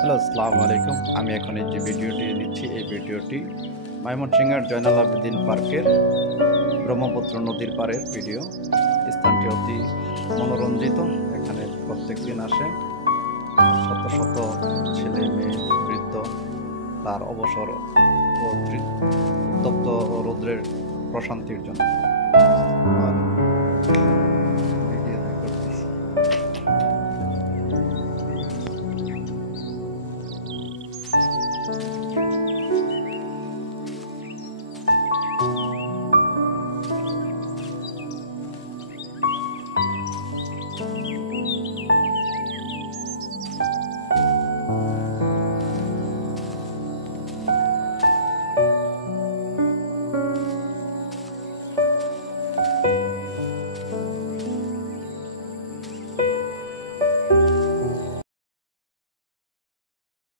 Hello, আসসালামু আলাইকুম। আমি এখন এই যে ভিডিওটি নিচ্ছি, এই ভিডিওটি ময়মনসিংহের জয়নাল আবেদীন পার্কের ব্রহ্মপুত্র নদীর পাড়ের ভিডিও। স্থানটি অতি মনোরঞ্জিত। এখানে প্রত্যেকদিন আসে শত শত ছেলে মেয়ে বৃদ্ধ তার অবসর ও উত্তপ্ত রৌদ্রের প্রশান্তির জন্য।